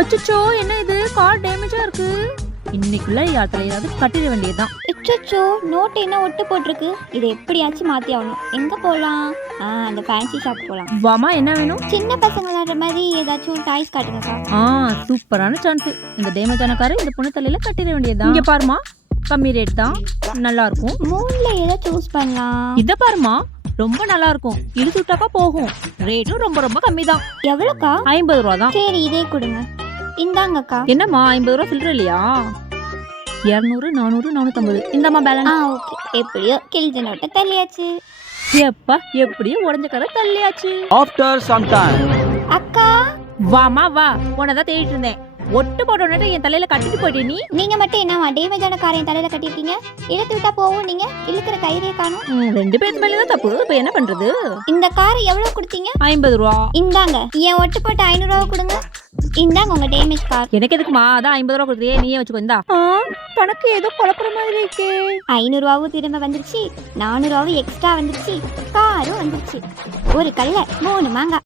அச்சச்சோ, என்ன இது கார் டேமேஜா இருக்கு. இன்னைக்குள்ள யாத்திரை ஏதாவது கட்டிட வேண்டியதுதான். அச்சோ, நோட் என்ன ஒட்டு போட்டிருக்கு. இதை எப்படியாச்சும் மாத்தி ஆகணும். எங்க போலாம்? அந்த ஃபேன்சி ஷாப் போலாம். வாமா, என்ன வேணும்? சின்ன பசங்க விளையாடுற மாதிரி ஏதாச்சும் டாய்ஸ் காட்டுங்கக்கா. சூப்பரான சான்ஸ். இந்த டேமேஜ் ஆன காரை இந்த பொண்ணு தலையில கட்டிட வேண்டியதுதான். இங்க பாருமா, கம்மி ரேட் தான், நல்லா இருக்கும். மூணுல எதை சூஸ் பண்ணலாம்? இத பாருமா, ரொம்ப நல்லா இருக்கும். இழுத்து விட்டாக்கா போகும். ரேட்டும் ரொம்ப ரொம்ப கம்மி தான். எவ்வளோக்கா? 50 ரூபா தான். சரி, இதே கொடுங்க. இந்தாங்கக்கா. என்னம்மா 50 ரூபா சில்லற இல்லையா? 200, 400, 450. இந்தம்மா பேலன்ஸ். ஓகே. எப்படியோ கிழிஞ்ச நோட்டை தள்ளியாச்சு. எப்பா, எப்படியோ உடஞ்ச கரை தள்ளியாச்சு. After some time. அக்கா, வாமா வா, உன்னதான் தேடிட்டு இருந்தேன். ஒட்டு போட்டோன்னு என் தலையில கட்டிட்டு போயிட்டே நீ. நீங்க மட்டும் என்னவா டேமேஜான காரை என் தலையில கட்டிருக்கீங்க? இழுத்து விட்டா போகும், நீங்க இழுக்கிற கயிறே காணும். ரெண்டு பேருக்கு மேலதான் தப்பு. இப்ப என்ன பண்றது? இந்த காரை எவ்வளவு கொடுத்தீங்க? 50 ரூபா. இந்தாங்க, என் ஒட்டு போட்ட 500 ரூபா கொடுங்க. இந்தாங்க உங்க டேமேஜ் கார். எனக்கு எதுக்குமா? அதான் 50 ரூபா கொடுக்குறியே, நீயே வச்சுக்கோ. இந்தா. கணக்கு ஏதோ குழப்புற மாதிரி இருக்கே. 500 ரூபாவும் திரும்ப வந்துருச்சு, 400 ரூபாவும் எக்ஸ்ட்ரா வந்துருச்சு, காரும் வந்துருச்சு. ஒரு கல்ல 3 மாங்காய்.